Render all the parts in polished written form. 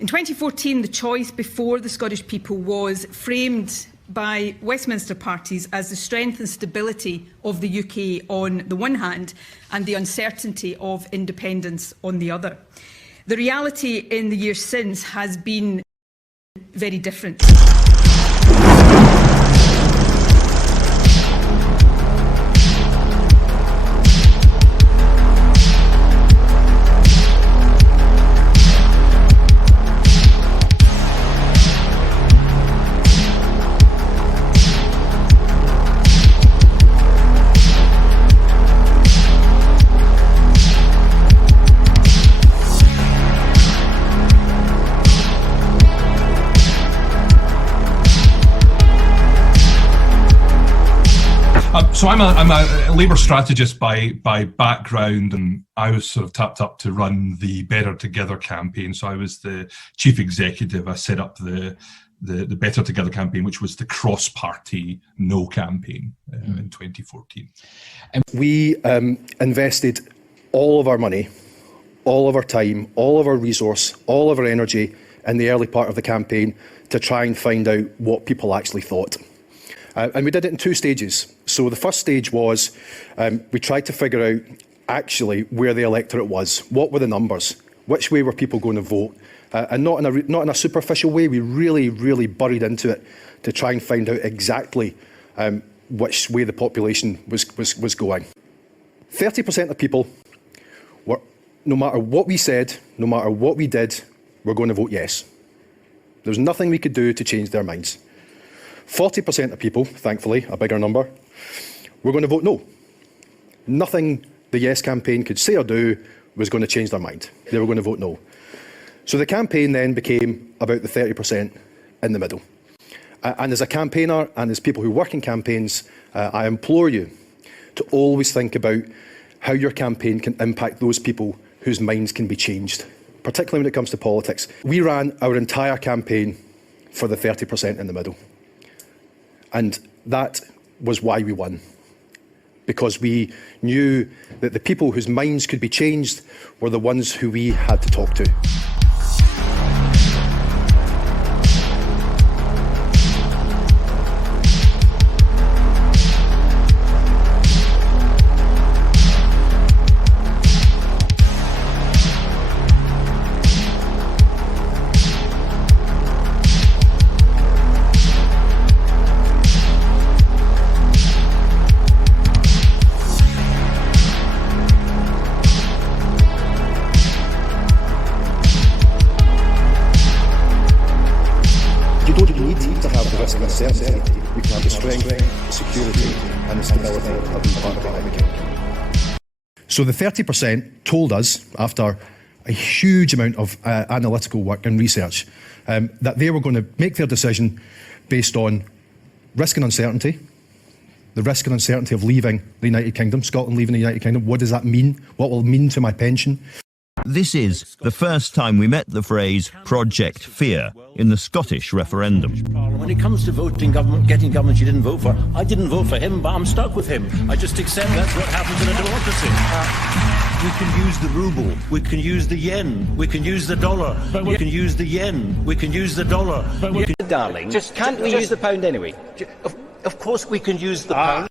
In 2014, the choice before the Scottish people was framed by Westminster parties as the strength and stability of the UK on the one hand and the uncertainty of independence on the other. The reality in the years since has been very different. So I'm a Labour strategist by background, and I was sort of tapped up to run the Better Together campaign. So I was the chief executive. I set up the Better Together campaign, which was the cross-party No campaign in 2014. We invested all of our money, all of our time, all of our resource, all of our energy in the early part of the campaign to try and find out what people actually thought. And we did it in two stages. So the first stage was we tried to figure out actually where the electorate was. What were the numbers? Which way were people going to vote? And not in a superficial way. We really buried into it to try and find out exactly which way the population was going. 30% of people were, no matter what we said, no matter what we did, were going to vote yes. There was nothing we could do to change their minds. 40% of people, thankfully, a bigger number, were going to vote no. Nothing the Yes campaign could say or do was going to change their mind. They were going to vote no. So the campaign then became about the 30% in the middle. And as a campaigner and as people who work in campaigns, I implore you to always think about how your campaign can impact those people whose minds can be changed, particularly when it comes to politics. We ran our entire campaign for the 30% in the middle. And that was why we won, because we knew that the people whose minds could be changed were the ones who we had to talk to. Uncertainty, you can have the strength, the security and the stability of being part of the economy. So the 30% told us, after a huge amount of analytical work and research, that they were going to make their decision based on risk and uncertainty, the risk and uncertainty of leaving the United Kingdom, Scotland leaving the United Kingdom. What does that mean? What will it mean to my pension? This is the first time we met the phrase Project Fear in the Scottish referendum. When it comes to voting government, getting government you didn't vote for, I didn't vote for him, but I'm stuck with him. I just accept that's what happens in a democracy. We can use the ruble, we can use the yen, we can use the dollar, we can use the yen, we can use the dollar. Darling, can't we use the pound anyway? Of course we can use the pound.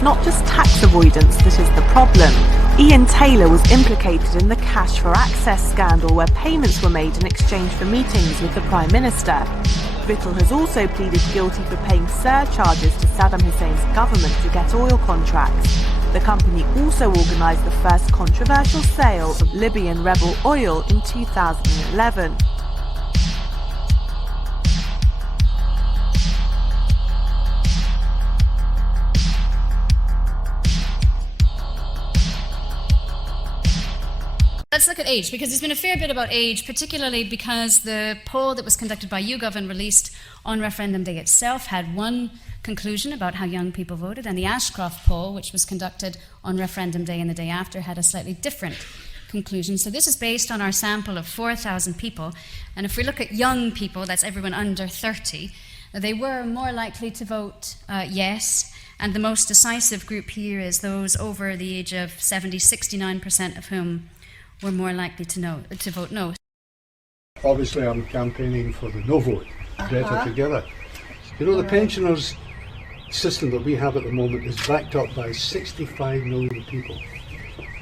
Not just tax avoidance that is the problem. Ian Taylor was implicated in the cash for access scandal where payments were made in exchange for meetings with the Prime Minister. Vittel has also pleaded guilty for paying surcharges to Saddam Hussein's government to get oil contracts. The company also organised the first controversial sale of Libyan rebel oil in 2011. Let's look at age, because there's been a fair bit about age, particularly because the poll that was conducted by YouGov and released on referendum day itself had one conclusion about how young people voted, and the Ashcroft poll, which was conducted on referendum day and the day after, had a slightly different conclusion. So this is based on our sample of 4,000 people, and if we look at young people, that's everyone under 30, they were more likely to vote yes, and the most decisive group here is those over the age of 70, 69% of whom were more likely to vote no. Obviously, I'm campaigning for the no vote, better together. You know, the pensioners system that we have at the moment is backed up by 65 million people.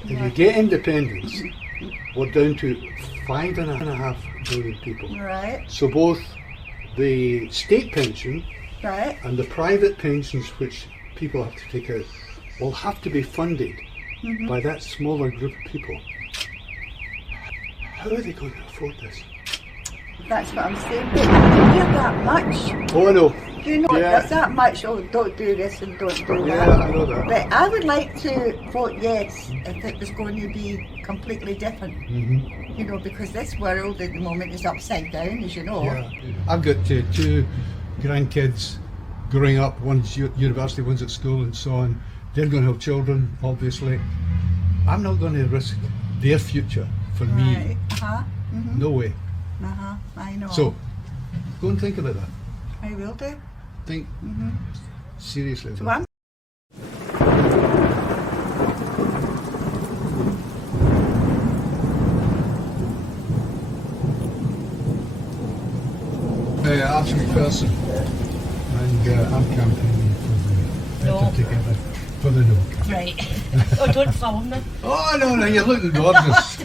If you get independence, we're down to 5.5 million people. Right. So both the state pension and the private pensions which people have to take out will have to be funded by that smaller group of people. How are they going to afford this? That's what I'm saying. But you hear that much. Oh, I know. You know, there's that much, oh, don't do this and don't do that. Yeah, I know that. But I would like to vote yes if it was going to be completely different. You know, because this world at the moment is upside down, as you know. Yeah. I've got two grandkids growing up, one's university, one's at school and so on. They're going to have children, obviously. I'm not going to risk their future for me. No way. I know. So, go and think about that. I will do. Think seriously So about it. Archie McPherson, and I'm campaigning for the better together, for the no. Right. Oh, don't film me. Oh no, you're looking gorgeous.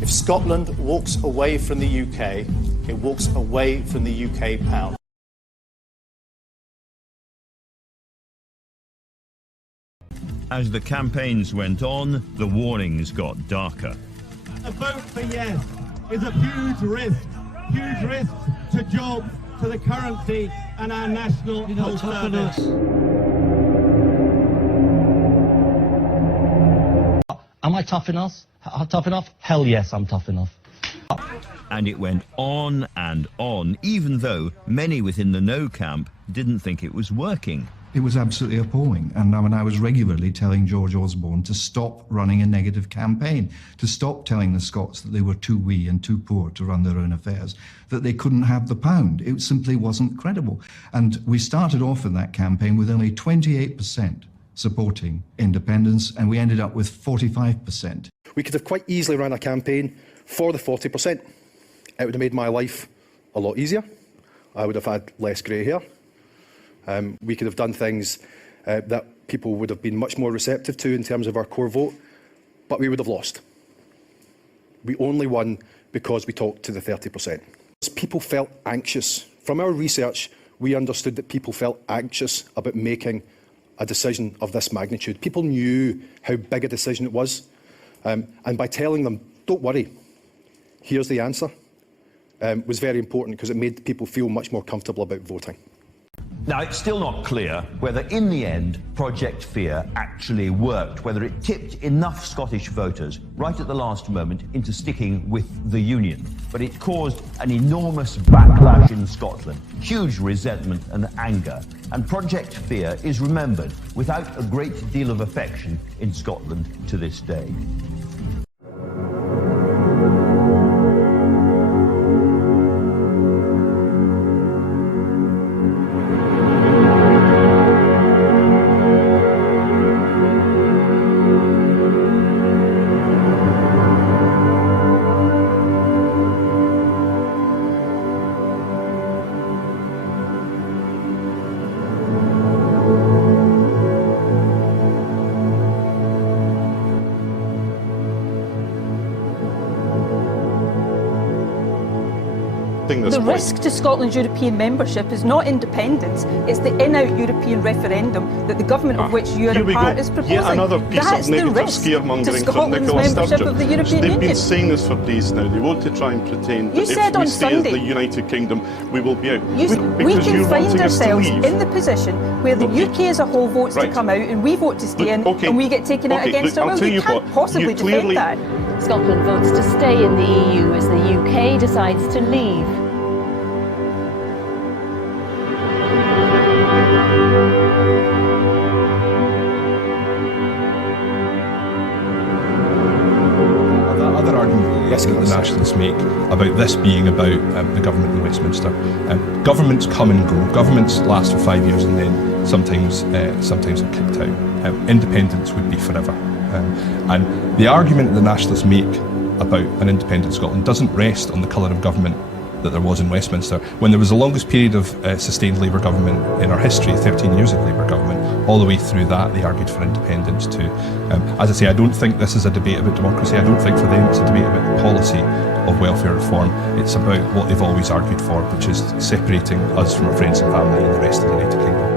If Scotland walks away from the UK, it walks away from the UK pound. As the campaigns went on, the warnings got darker. A vote for yes is a huge risk to jobs, to the currency and our national health service. Am I tough enough? Tough enough? Hell yes, I'm tough enough. And it went on and on, even though many within the no camp didn't think it was working. It was absolutely appalling. And I was regularly telling George Osborne to stop running a negative campaign, to stop telling the Scots that they were too wee and too poor to run their own affairs, that they couldn't have the pound. It simply wasn't credible. And we started off in that campaign with only 28% supporting independence, and we ended up with 45%. We could have quite easily run a campaign for the 40%. It would have made my life a lot easier. I would have had less grey hair. We could have done things that people would have been much more receptive to in terms of our core vote, but we would have lost. We only won because we talked to the 30%. People felt anxious. From our research, we understood that people felt anxious about making a decision of this magnitude. People knew how big a decision it was, and by telling them, don't worry, here's the answer, was very important because it made people feel much more comfortable about voting. Now, it's still not clear whether, in the end, Project Fear actually worked, whether it tipped enough Scottish voters right at the last moment into sticking with the Union. But it caused an enormous backlash in Scotland, huge resentment and anger. And Project Fear is remembered without a great deal of affection in Scotland to this day. conceding this The point. risk to Scotland's European membership is not independence, it's the in-out European referendum that the government of which you are Here a we part go. is proposing. Yet another piece That's of the negative risk to scaremongering from Scotland's Nicola membership Sturgeon. of the European They've Union. been saying this for days now. They want to try and pretend You that said if we on stay Sunday- as the United Kingdom, we will be out. We Because can you're find wanting us to ourselves leave. in the position where the UK as a whole votes to come out and we vote to stay in and we get taken out against our will. You can't possibly defend that. Scotland votes to stay in the EU as the UK decides to leave. Other argument that the Nationalists make about this being about the government in Westminster. Governments come and go. Governments last for 5 years and then sometimes are kicked out. Independence would be forever. And the argument the Nationalists make about an independent Scotland doesn't rest on the colour of government that there was in Westminster. When there was the longest period of sustained Labour government in our history, 13 years of Labour government, all the way through that they argued for independence too. As I say, I don't think this is a debate about democracy. I don't think for them it's a debate about the policy of welfare reform. It's about what they've always argued for, which is separating us from our friends and family and the rest of the United Kingdom.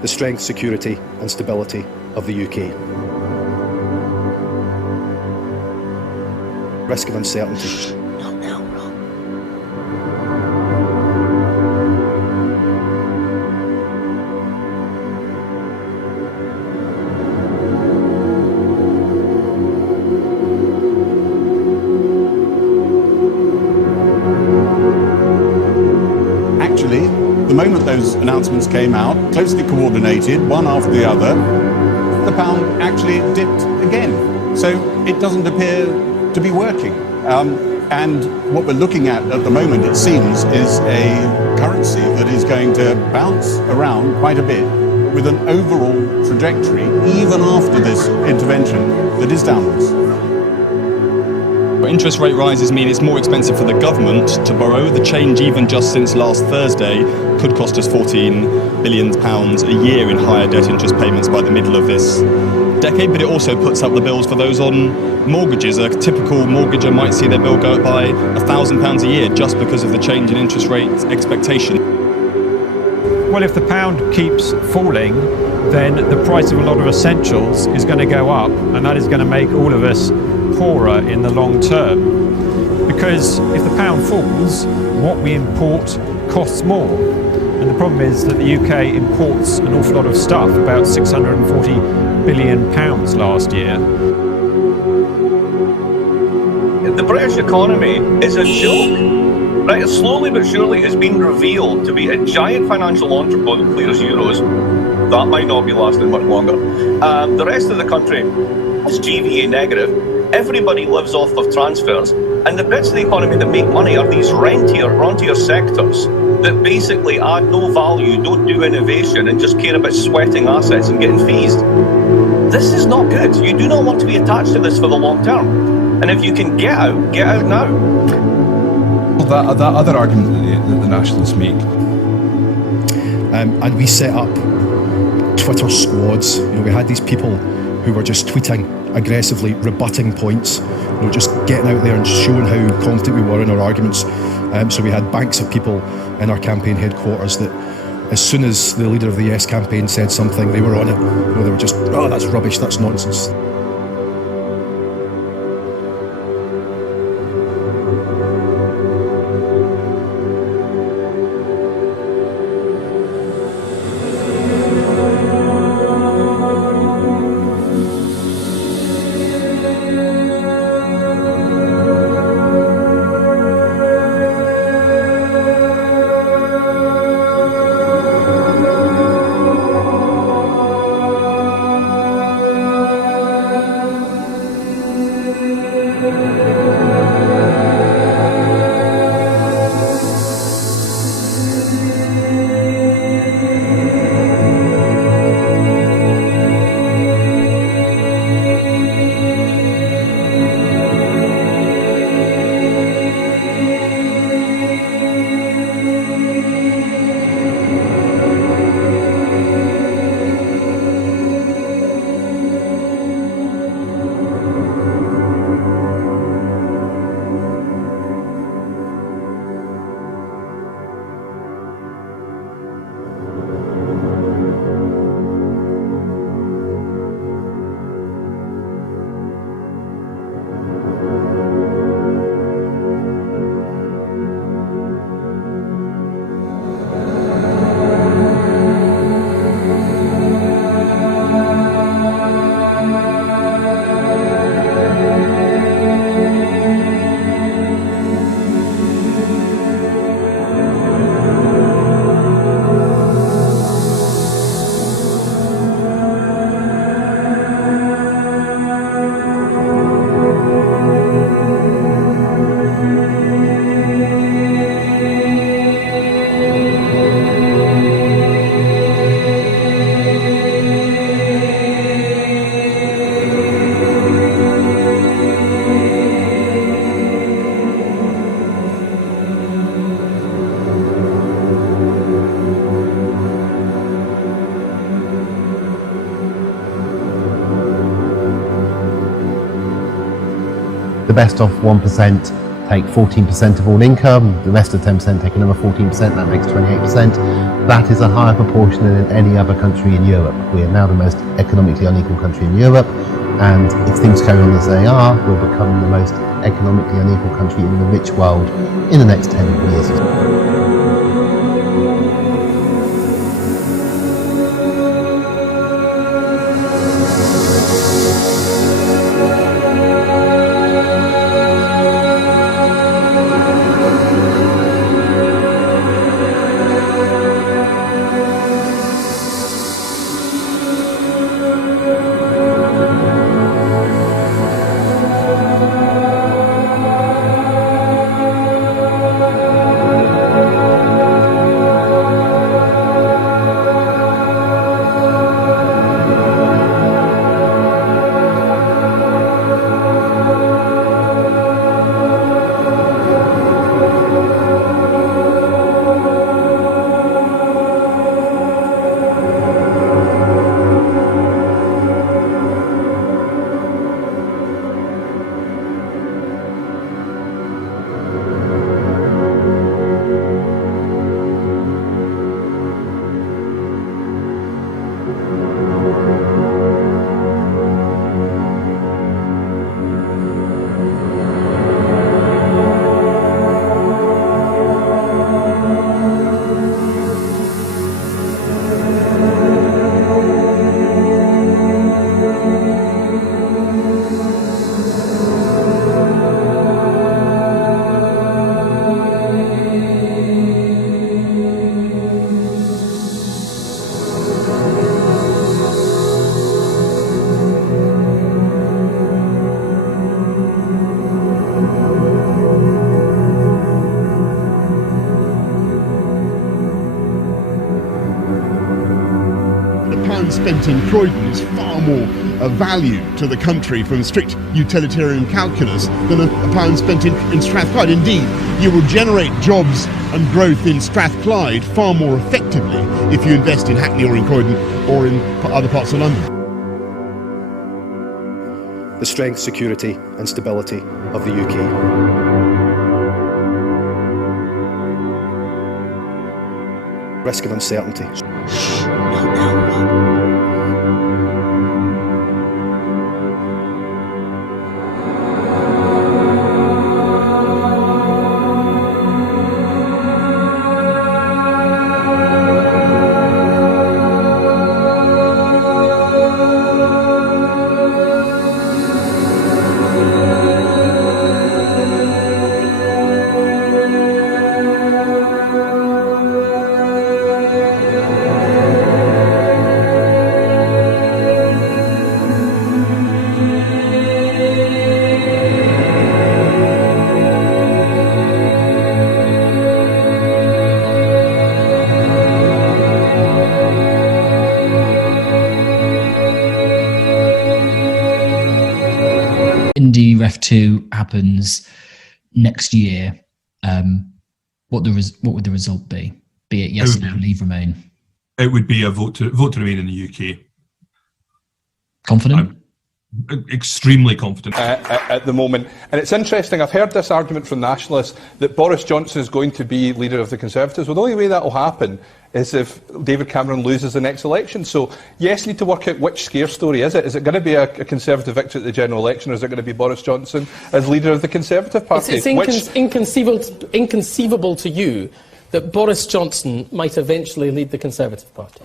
The strength, security and stability of the UK. Risk and uncertainty. Actually, the moment those announcements came out, closely coordinated, one after the other, the pound actually dipped again. So it doesn't appear to be working. And what we're looking at the moment, it seems, is a currency that is going to bounce around quite a bit with an overall trajectory, even after this intervention, that is downwards. Interest rate rises mean it's more expensive for the government to borrow. The change, even just since last Thursday, could cost us £14 billion a year in higher debt interest payments by the middle of this decade, but it also puts up the bills for those on mortgages. A typical mortgager might see their bill go up by £1,000 a year just because of the change in interest rate expectation. Well, if the pound keeps falling, then the price of a lot of essentials is going to go up, and that is going to make all of us poorer in the long term. Because if the pound falls, what we import costs more. And the problem is that the UK imports an awful lot of stuff, about £640 billion last year. The British economy is a joke. Right, slowly but surely it's been revealed to be a giant financial entrepot that clears euros. That might not be lasting much longer. The rest of the country is GVA negative. Everybody lives off of transfers, and the bits of the economy that make money are these rentier sectors that basically add no value, don't do innovation, and just care about sweating assets and getting feased. This is not good. You do not want to be attached to this for the long term. And if you can get out now. Well, that other argument that the Nationalists make. And we set up Twitter squads. We had these people who were just tweeting aggressively, rebutting points, just getting out there and showing how confident we were in our arguments. So we had banks of people in our campaign headquarters that as soon as the leader of the Yes campaign said something, they were on it. They were just, oh, that's rubbish, that's nonsense. best off 1% take 14% of all income, the rest of 10% take another 14%, that makes 28%. That is a higher proportion than in any other country in Europe. We are now the most economically unequal country in Europe, and if things carry on as they are, we'll become the most economically unequal country in the rich world in the next 10 years. Spent in Croydon is far more value to the country from strict utilitarian calculus than a pound spent in Strathclyde. Indeed, you will generate jobs and growth in Strathclyde far more effectively if you invest in Hackney or in Croydon or in other parts of London. The strength, security and stability of the UK. Risk and uncertainty. Ref 2 happens next year, what would the result be? Be it yes, no, leave, remain? It would be a vote to remain in the UK. Confident? I'm extremely confident at the moment. And it's interesting, I've heard this argument from nationalists that Boris Johnson is going to be leader of the Conservatives. Well, the only way that will happen is if David Cameron loses the next election. So, yes, need to work out which scare story is it. Is it going to be a Conservative victory at the general election, or is it going to be Boris Johnson as leader of the Conservative Party? It's inconceivable to you that Boris Johnson might eventually lead the Conservative Party?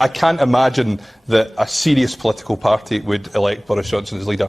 I can't imagine that a serious political party would elect Boris Johnson as leader.